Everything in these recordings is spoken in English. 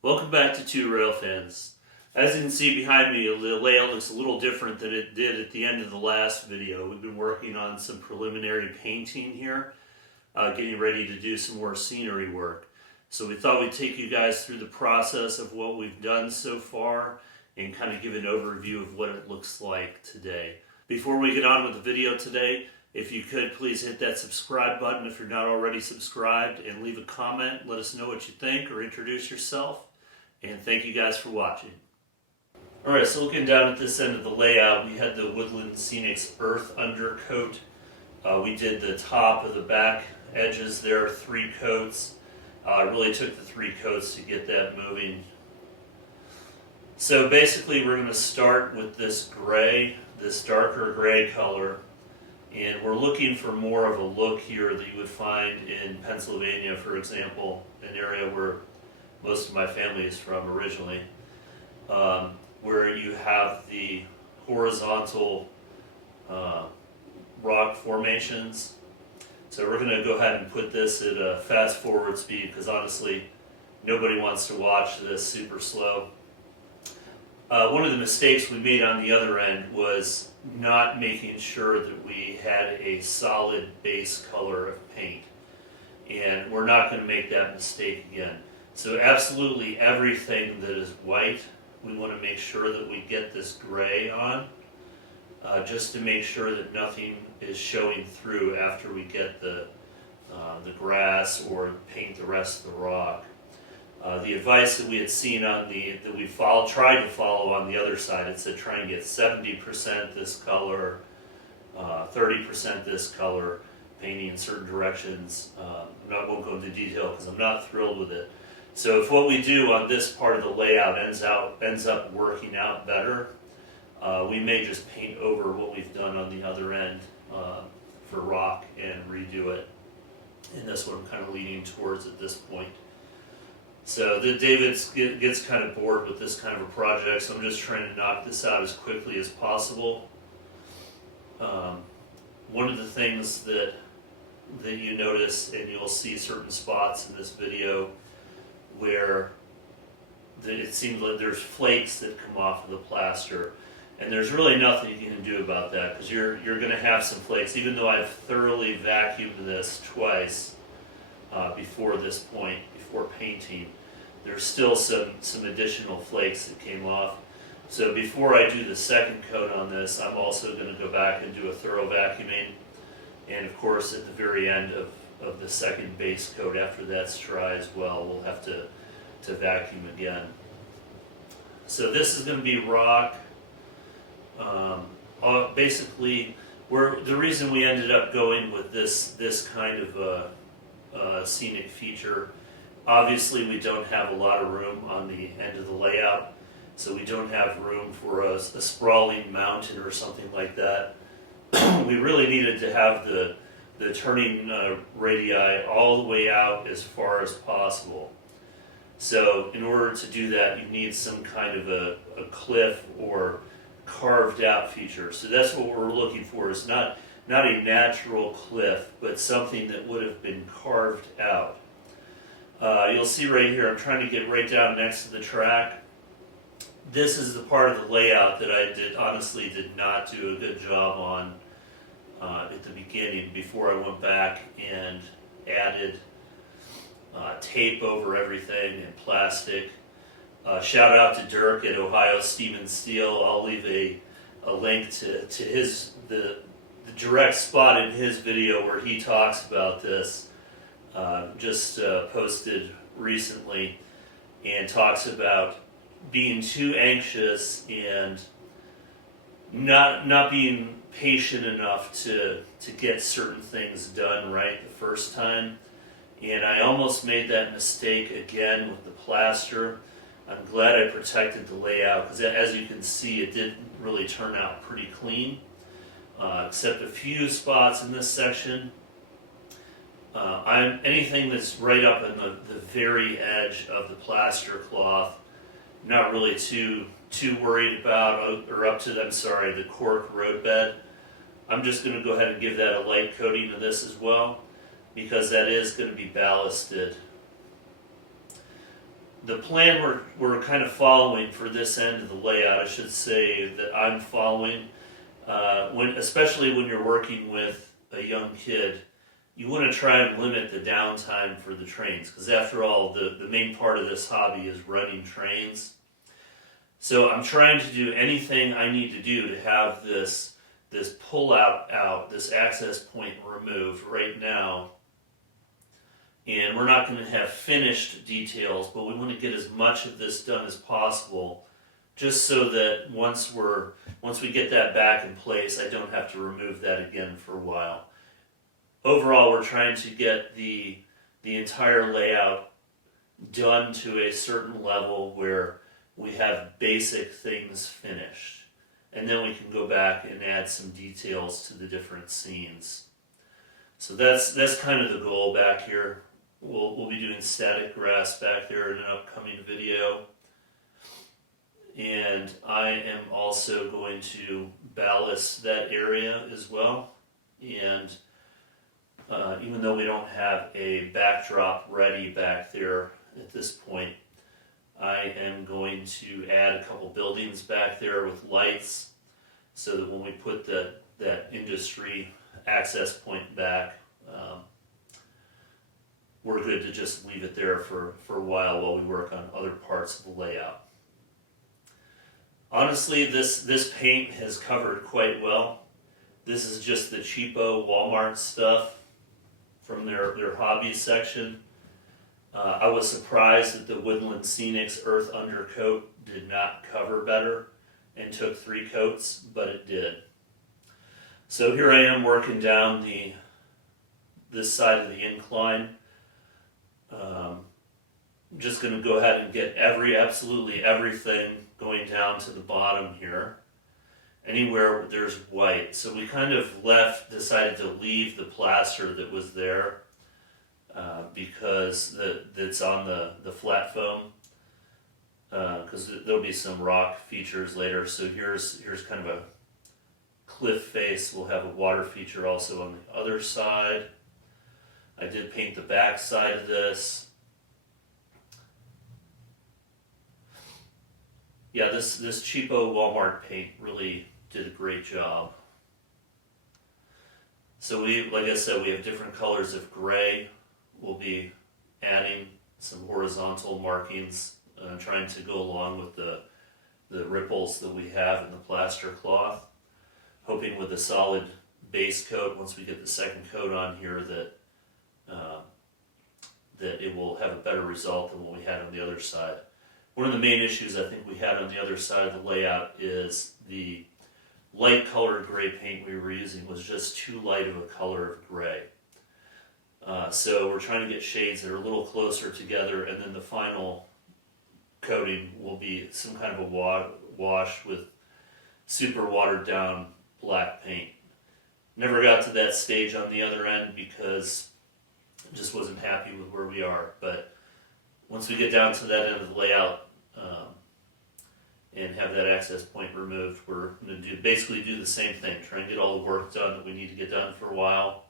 Welcome back to Two Rail Fans. As you can see behind me, the layout looks a little different than it did at the end of the last video. We've been working on some preliminary painting here, getting ready to do some more scenery work. So we thought we'd take you guys through the process of what we've done so far and kind of give an overview of what it looks like today. Before we get on with the video today, if you could please hit that subscribe button if you're not already subscribed, and leave a comment. Let us know what you think or introduce yourself. And thank you guys for watching. Alright, so looking down at this end of the layout, we had the Woodland Scenics Earth Undercoat. We did the top of the back edges there, 3 coats. It really took the 3 coats to get that moving. So basically we're going to start with this gray, this darker gray color. And we're looking for more of a look here that you would find in Pennsylvania, for example, an area where most of my family is from originally, where you have the horizontal rock formations. So we're going to go ahead and put this at a fast forward speed because honestly nobody wants to watch this super slow. One of the mistakes we made on the other end was not making sure that we had a solid base color of paint, and we're not going to make that mistake again. So absolutely everything that is white, we want to make sure that we get this gray on, just to make sure that nothing is showing through after we get the grass or paint the rest of the rock. The advice that we had seen on that we tried to follow on the other side, it said try and get 70% this color, 30% this color, painting in certain directions. I won't go into detail because I'm not thrilled with it. So if what we do on this part of the layout ends up working out better, we may just paint over what we've done on the other end for rock and redo it. And that's what I'm kind of leaning towards at this point. So David gets kind of bored with this kind of a project, so I'm just trying to knock this out as quickly as possible. One of the things that you notice, and you'll see certain spots in this video where it seems like there's flakes that come off of the plaster, and there's really nothing you can do about that because you're going to have some flakes. Even though I've thoroughly vacuumed this twice before this point, before painting, there's still some additional flakes that came off. So before I do the second coat on this, I'm also going to go back and do a thorough vacuuming, and of course at the very end of the second base coat, after that's dry as well, we'll have to vacuum again. So this is going to be rock. Basically, the reason we ended up going with this kind of scenic feature, obviously we don't have a lot of room on the end of the layout, so we don't have room for a sprawling mountain or something like that. We really needed to have the turning radii all the way out as far as possible. So in order to do that, you need some kind of a cliff or carved out feature. So that's what we're looking for, is not a natural cliff, but something that would have been carved out. You'll see right here, I'm trying to get right down next to the track. This is the part of the layout that I honestly did not do a good job on at the beginning, before I went back and added tape over everything and plastic. Shout out to Dirk at Ohio Steam and Steel. I'll leave a link to the direct spot in his video where he talks about this. Just posted recently, and talks about being too anxious and not being patient enough to get certain things done right the first time. And I almost made that mistake again with the plaster. I'm glad I protected the layout because, as you can see, it did really turn out pretty clean, except a few spots in this section. Anything that's right up in the very edge of the plaster cloth, not really too worried about, or up to the cork roadbed. I'm just going to go ahead and give that a light coating of this as well, because that is going to be ballasted. the plan we're kind of following for this end of the layout, I should say that I'm following, especially when you're working with a young kid, you want to try and limit the downtime for the trains, because after all, the main part of this hobby is running trains. So I'm trying to do anything I need to do to have this pull out, this access point removed right now. And we're not going to have finished details, but we want to get as much of this done as possible, just so that once we get that back in place, I don't have to remove that again for a while. Overall, we're trying to get the entire layout done to a certain level where we have basic things finished. And then we can go back and add some details to the different scenes. So that's kind of the goal back here. We'll be doing static grass back there in an upcoming video. And I am also going to ballast that area as well. And even though we don't have a backdrop ready back there at this point, I am going to add a couple buildings back there with lights, so that when we put that industry access point back, we're good to just leave it there for a while we work on other parts of the layout. Honestly, this paint has covered quite well. This is just the cheapo Walmart stuff from their hobby section. I was surprised that the Woodland Scenics Earth Undercoat did not cover better and took 3 coats, but it did. So here I am working down this side of the incline. Just going to go ahead and get absolutely everything going down to the bottom here. Anywhere there's white. So we kind of decided to leave the plaster that was there because that's on the flat foam. Because there'll be some rock features later. So here's kind of a cliff face. We'll have a water feature also on the other side. I did paint the back side of this. Yeah, this cheapo Walmart paint really did a great job. So like I said, we have different colors of gray. We'll be adding some horizontal markings, trying to go along with the ripples that we have in the plaster cloth. Hoping with a solid base coat, once we get the second coat on here, that it will have a better result than what we had on the other side. One of the main issues I think we had on the other side of the layout is the light colored gray paint we were using was just too light of a color of gray. So we're trying to get shades that are a little closer together, and then the final coating will be some kind of a wash with super watered down black paint. Never got to that stage on the other end because I just wasn't happy with where we are. But once we get down to that end of the layout and have that access point removed, we're going to basically do the same thing. Try and get all the work done that we need to get done for a while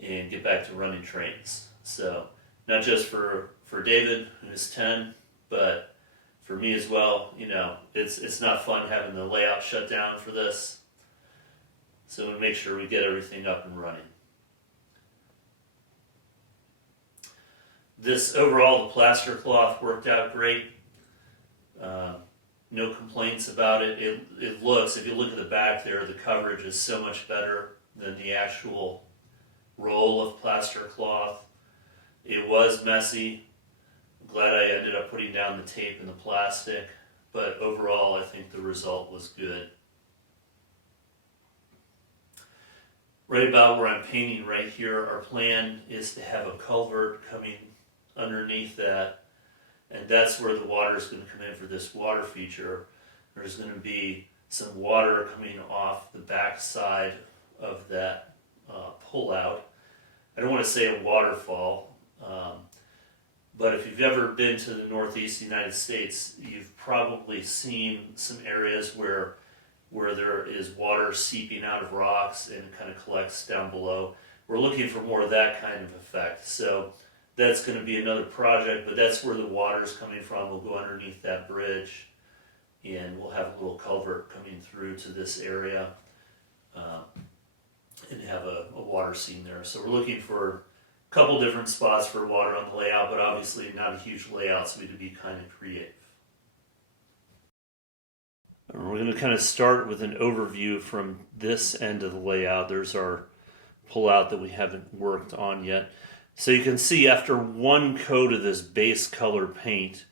and get back to running trains. So not just for David, who's 10, but for me as well. You know, it's not fun having the layout shut down for this. So we make sure we get everything up and running. This overall, the plaster cloth worked out great. No complaints about it. It looks, if you look at the back there, the coverage is so much better than the actual roll of plaster cloth. It was messy. I'm glad I ended up putting down the tape and the plastic, but overall I think the result was good. Right about where I'm painting right here, our plan is to have a culvert coming underneath that, and that's where the water is going to come in for this water feature. There's going to be some water coming off the back side of that pull-out. I don't want to say a waterfall, but if you've ever been to the northeast United States, you've probably seen some areas where there is water seeping out of rocks and it kind of collects down below. We're looking for more of that kind of effect. So that's going to be another project, but that's where the water's coming from. We'll go underneath that bridge, and we'll have a little culvert coming through to this area, and have a water scene there. So we're looking for a couple different spots for water on the layout, but obviously not a huge layout, so we need to be kind of creative. And we're going to kind of start with an overview from this end of the layout. There's our pullout that we haven't worked on yet. So you can see after one coat of this base color paint,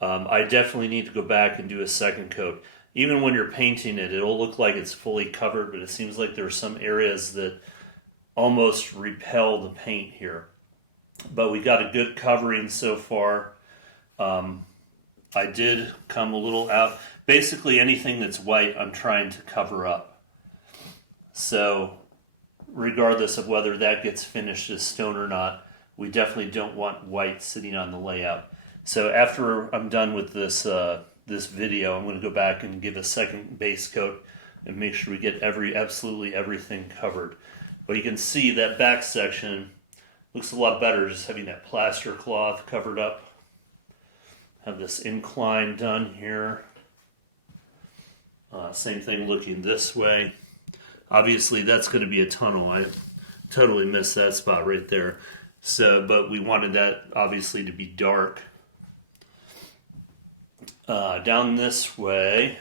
I definitely need to go back and do a second coat. Even when you're painting it, it'll look like it's fully covered, but it seems like there are some areas that almost repel the paint here. But we got a good covering so far. I did come a little out. Basically anything that's white I'm trying to cover up. So regardless of whether that gets finished as stone or not, we definitely don't want white sitting on the layout. So after I'm done with this this video, I'm going to go back and give a second base coat and make sure we get absolutely everything covered. But you can see that back section looks a lot better just having that plaster cloth covered up. Have this incline done here. Same thing looking this way. Obviously that's going to be a tunnel. I totally missed that spot right there. So, but we wanted that obviously to be dark. Down this way,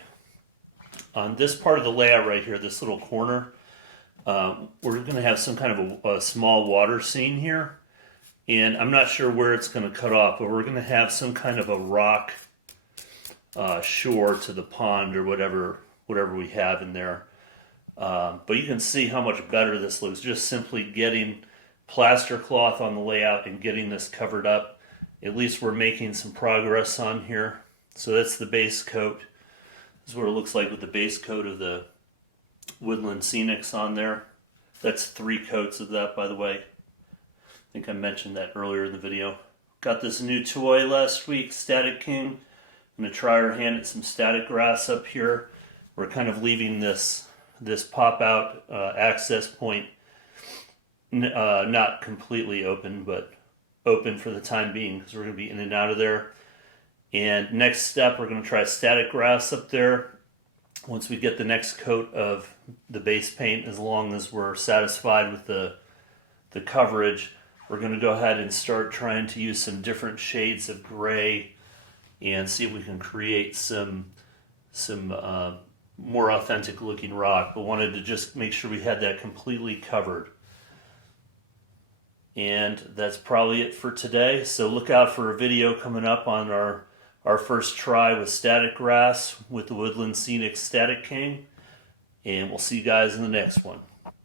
on this part of the layout right here, this little corner, we're going to have some kind of a small water scene here. And I'm not sure where it's going to cut off, but we're going to have some kind of a rock shore to the pond or whatever we have in there. But you can see how much better this looks, just simply getting plaster cloth on the layout and getting this covered up. At least we're making some progress on here. So that's the base coat. This is what it looks like with the base coat of the Woodland Scenics on there. That's 3 coats of that, by the way. I think I mentioned that earlier in the video. Got this new toy last week, Static King. I'm going to try our hand at some static grass up here. We're kind of leaving this pop-out access point not completely open, but open for the time being because we're going to be in and out of there. And next step, we're going to try static grass up there. Once we get the next coat of the base paint, as long as we're satisfied with the coverage, we're going to go ahead and start trying to use some different shades of gray and see if we can create some more authentic looking rock, but wanted to just make sure we had that completely covered. And that's probably it for today. So look out for a video coming up on our first try with static grass with the Woodland Scenic Static King. And we'll see you guys in the next one.